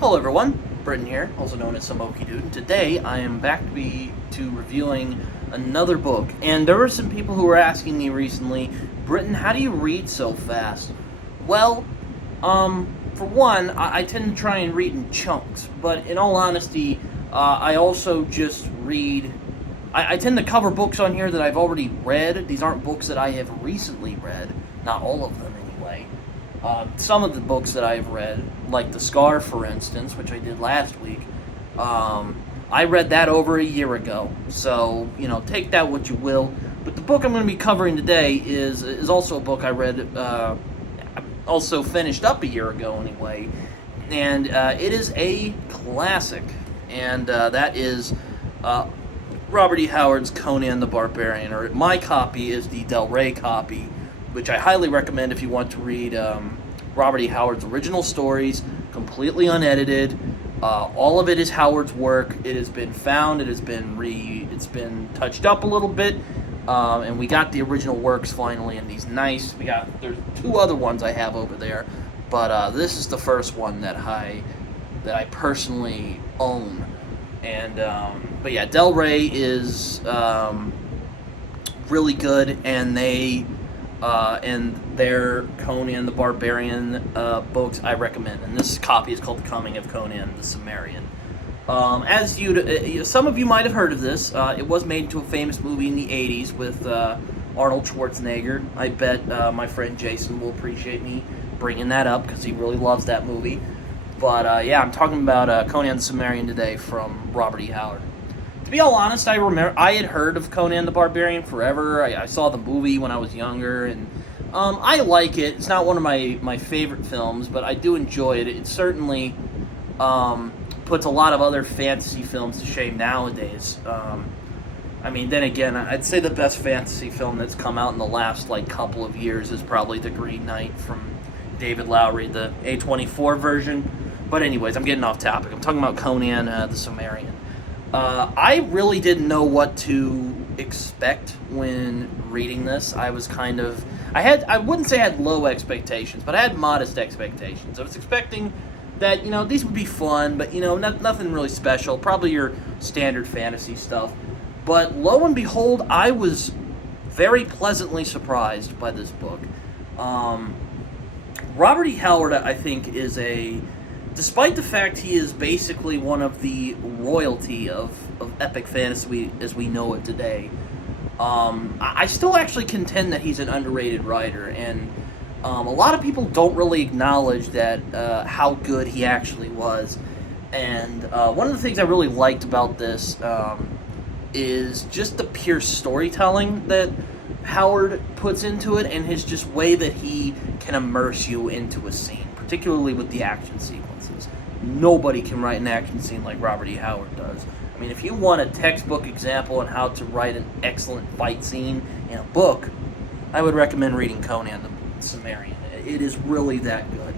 Hello everyone, Britton here, also known as Samoki Dude, and today I am back to reviewing another book. And there were some people who were asking me recently, Britton, how do you read so fast? Well, for one, I tend to try and read in chunks, but in all honesty, I also just read. I tend to cover books on here that I've already read. These aren't books that I have recently read, not all of them anyway. Some of the books that I've read, like The Scar, for instance, which I did last week, I read that over a year ago. So, take that what you will. But the book I'm going to be covering today is also a book I read, also finished up a year ago anyway. And it is a classic. And that is Robert E. Howard's Conan the Barbarian. Or my copy is the Del Rey copy, which I highly recommend if you want to read Robert E. Howard's original stories, completely unedited. All of it is Howard's work. It has been found. It's been touched up a little bit, and we got the original works finally. And these there's two other ones I have over there, but this is the first one that I personally own. And but yeah, Del Rey is really good, and their Conan the Barbarian books I recommend. And this copy is called The Coming of Conan The Cimmerian. Some of you might have heard of this. It was made into a famous movie in the 80s with Arnold Schwarzenegger. I bet my friend Jason will appreciate me bringing that up because he really loves that movie. But yeah, I'm talking about Conan the Cimmerian today from Robert E. Howard. To be all honest, I had heard of Conan the Barbarian forever. I saw the movie when I was younger, and I like it. It's not one of my favorite films, but I do enjoy it. It certainly puts a lot of other fantasy films to shame nowadays. Then again, I'd say the best fantasy film that's come out in the last couple of years is probably The Green Knight from David Lowery, the A24 version. But anyways, I'm getting off topic. I'm talking about Conan the Cimmerian. I really didn't know what to expect when reading this. I wouldn't say I had low expectations, but I had modest expectations. I was expecting that, these would be fun, but, nothing really special. Probably your standard fantasy stuff. But lo and behold, I was very pleasantly surprised by this book. Robert E. Howard, I think, despite the fact he is basically one of the royalty of epic fantasy as we know it today, I still actually contend that he's an underrated writer, and a lot of people don't really acknowledge that how good he actually was. And one of the things I really liked about this is just the pure storytelling that Howard puts into it, and his just way that he can immerse you into a scene, particularly with the action sequences. Nobody can write an action scene like Robert E. Howard does. If you want a textbook example on how to write an excellent fight scene in a book, I would recommend reading Conan the Cimmerian. It is really that good.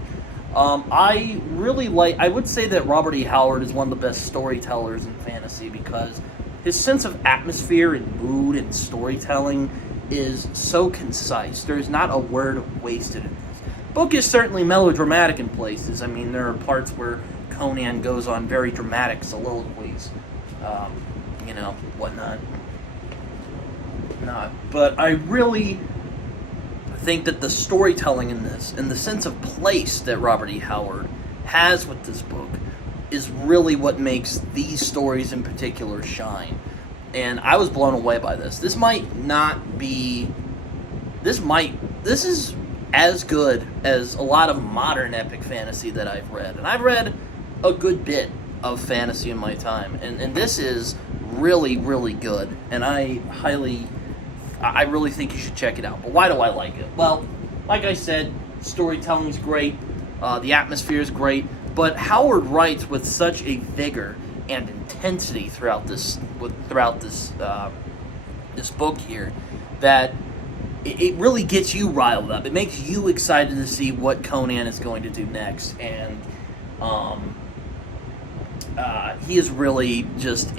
I would say that Robert E. Howard is one of the best storytellers in fantasy because his sense of atmosphere and mood and storytelling is so concise. There's not a word wasted in this. The book is certainly melodramatic in places. There are parts where Conan goes on very dramatic soliloquies, whatnot. But I really think that the storytelling in this and the sense of place that Robert E. Howard has with this book is really what makes these stories in particular shine. And I was blown away by this. This is as good as a lot of modern epic fantasy that I've read. And I've read a good bit of fantasy in my time. And this is really, really good. And I really think you should check it out. But why do I like it? Well, like I said, storytelling is great. The atmosphere is great. But Howard writes with such a vigor and intensity throughout this book here that it really gets you riled up. It makes you excited to see what Conan is going to do next, and he is really just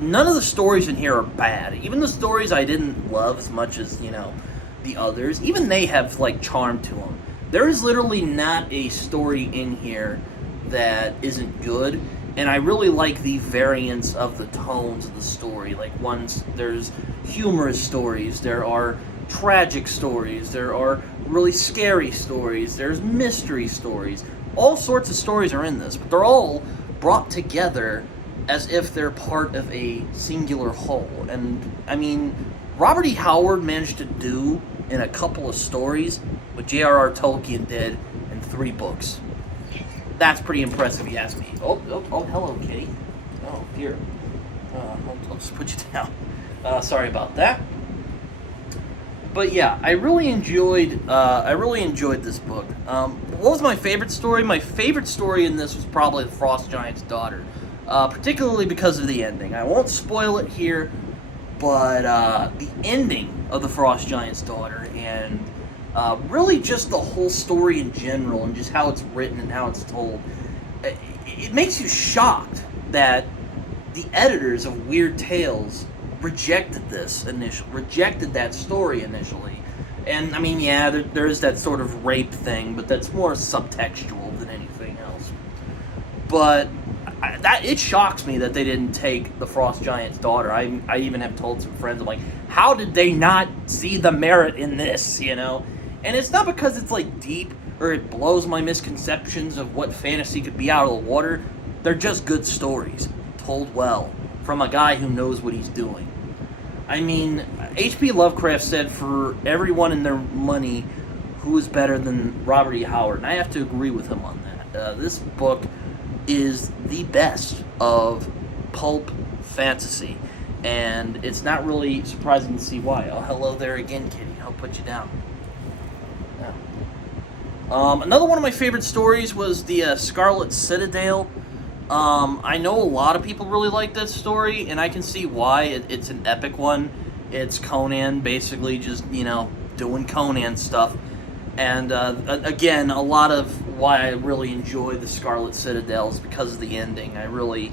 none of the stories in here are bad. Even the stories I didn't love as much as the others, even they have charm to them. There is literally not a story in here that isn't good. And I really like the variance of the tones of the story. Like, there's humorous stories, there are tragic stories, there are really scary stories, there's mystery stories. All sorts of stories are in this, but they're all brought together as if they're part of a singular whole. And I mean, Robert E. Howard managed to do in a couple of stories what J.R.R. Tolkien did in 3 books. That's pretty impressive, if you ask me. Oh, hello, kitty. Oh, here. I'll just put you down. Sorry about that. But yeah, I really enjoyed this book. What was my favorite story? My favorite story in this was probably The Frost Giant's Daughter, particularly because of the ending. I won't spoil it here, but the ending of The Frost Giant's Daughter, and really just the whole story in general, and just how it's written and how it's told, it makes you shocked that the editors of Weird Tales rejected that story initially. And I mean, yeah, there is that sort of rape thing, but that's more subtextual than anything else. But it shocks me that they didn't take The Frost Giant's Daughter. I even have told some friends, I'm like, how did they not see the merit in this, you know? And it's not because it's like deep or it blows my misconceptions of what fantasy could be out of the water. They're just good stories, told well, from a guy who knows what he's doing. I mean, H.P. Lovecraft said for everyone and their money, who is better than Robert E. Howard? And I have to agree with him on that. This book is the best of pulp fantasy, and it's not really surprising to see why. Oh, hello there again, kitty. I'll put you down. Yeah. Another one of my favorite stories was the Scarlet Citadel. I know a lot of people really like this story, and I can see why. It's an epic one. It's Conan basically just, doing Conan stuff. And again, a lot of why I really enjoy the Scarlet Citadel is because of the ending. I really,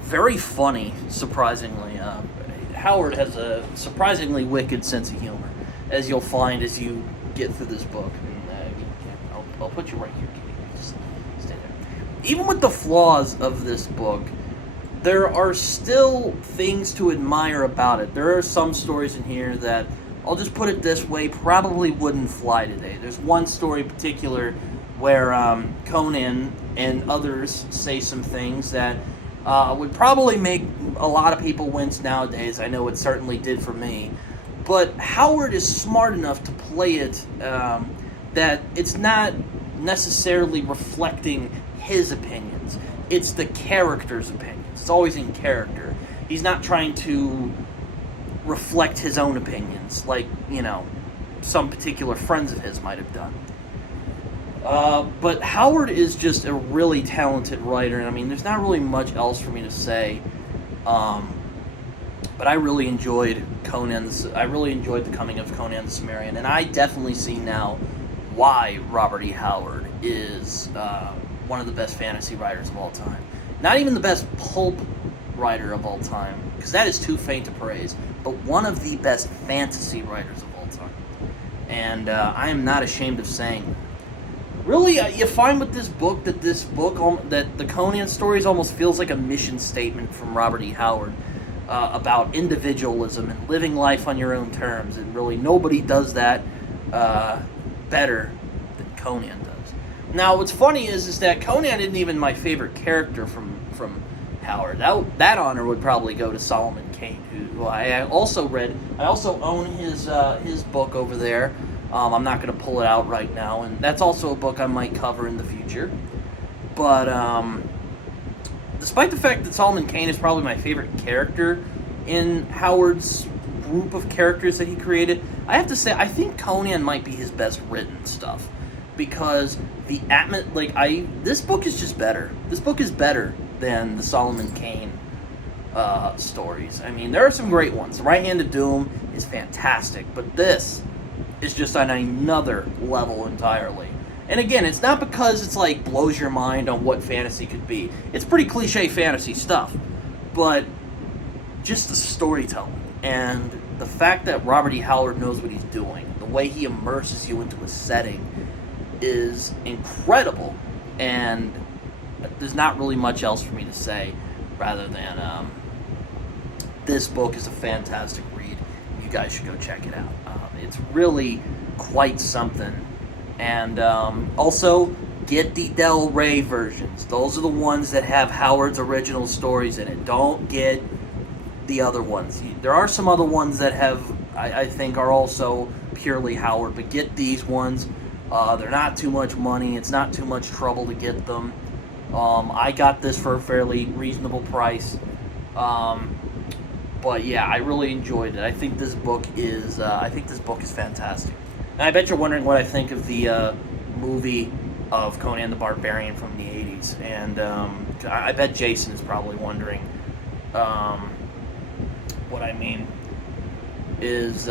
very funny, surprisingly. Howard has a surprisingly wicked sense of humor, as you'll find as you get through this book. And, I'll put you right here, kitty. Just stay there. Even with the flaws of this book, there are still things to admire about it. There are some stories in here that, I'll just put it this way, probably wouldn't fly today. There's one story in particular where Conan and others say some things that would probably make a lot of people wince nowadays. I know it certainly did for me. But Howard is smart enough to play it that it's not necessarily reflecting his opinions. It's the character's opinions. It's always in character. He's not trying to reflect his own opinions like, some particular friends of his might have done. But Howard is just a really talented writer, and I mean, there's not really much else for me to say. But I really enjoyed I really enjoyed the coming of Conan the Cimmerian, and I definitely see now why Robert E. Howard is one of the best fantasy writers of all time. Not even the best pulp writer of all time, because that is too faint to praise, but one of the best fantasy writers of all time. And I am not ashamed of saying that. Really, you find with this book that that the Conan stories almost feels like a mission statement from Robert E. Howard about individualism and living life on your own terms. And really, nobody does that better than Conan does. Now, what's funny is that Conan isn't even my favorite character from Howard. That honor would probably go to Solomon Kane, who I also read. I also own his book over there. I'm not going to pull it out right now, and that's also a book I might cover in the future. But despite the fact that Solomon Kane is probably my favorite character in Howard's group of characters that he created, I have to say I think Conan might be his best written stuff, because this book is just better. This book is better than the Solomon Kane stories. I mean, there are some great ones. The Right Hand of Doom is fantastic, but this is just on another level entirely. And again, it's not because it's like blows your mind on what fantasy could be. It's pretty cliche fantasy stuff, but just the storytelling and the fact that Robert E. Howard knows what he's doing, the way he immerses you into a setting is incredible. and there's not really much else for me to say rather than this book is a fantastic read. You guys should go check it out. It's really quite something. And also, get the Del Rey versions. Those are the ones that have Howard's original stories in it. Don't get the other ones. There are some other ones that have, I think, are also purely Howard, but get these ones. They're not too much money. It's not too much trouble to get them. I got this for a fairly reasonable price. But yeah, I really enjoyed it. I think this book is fantastic. And I bet you're wondering what I think of the movie of Conan the Barbarian from the 80s. And I bet Jason is probably wondering what I mean is...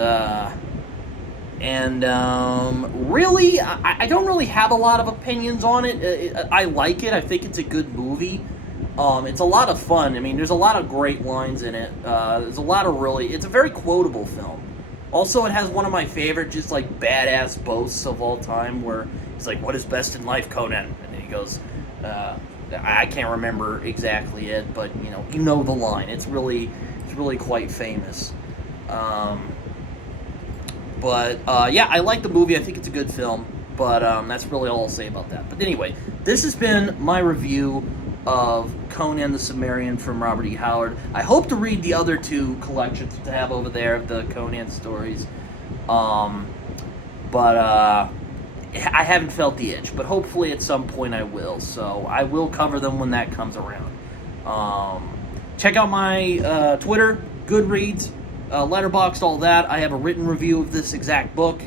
really, I don't really have a lot of opinions on it. I like it. I think it's a good movie. It's a lot of fun. I mean, there's a lot of great lines in it. There's a lot of it's a very quotable film. Also, it has one of my favorite, just like badass boasts of all time, where he's like, "What is best in life, Conan?" And then he goes, "I can't remember exactly it, but you know the line. It's really quite famous." But yeah, I like the movie. I think it's a good film. But that's really all I'll say about that. But anyway, this has been my review of Conan the Cimmerian from Robert E. Howard. I hope to read the other two collections to have over there of the Conan stories. But I haven't felt the itch. But hopefully at some point I will. So I will cover them when that comes around. Check out my Twitter, Goodreads, Letterboxd, all that. I have a written review of this exact book.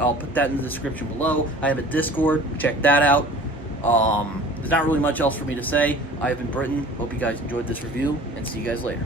I'll put that in the description below. I have a Discord. Check that out. There's not really much else for me to say. I have been Britton. Hope you guys enjoyed this review, and see you guys later.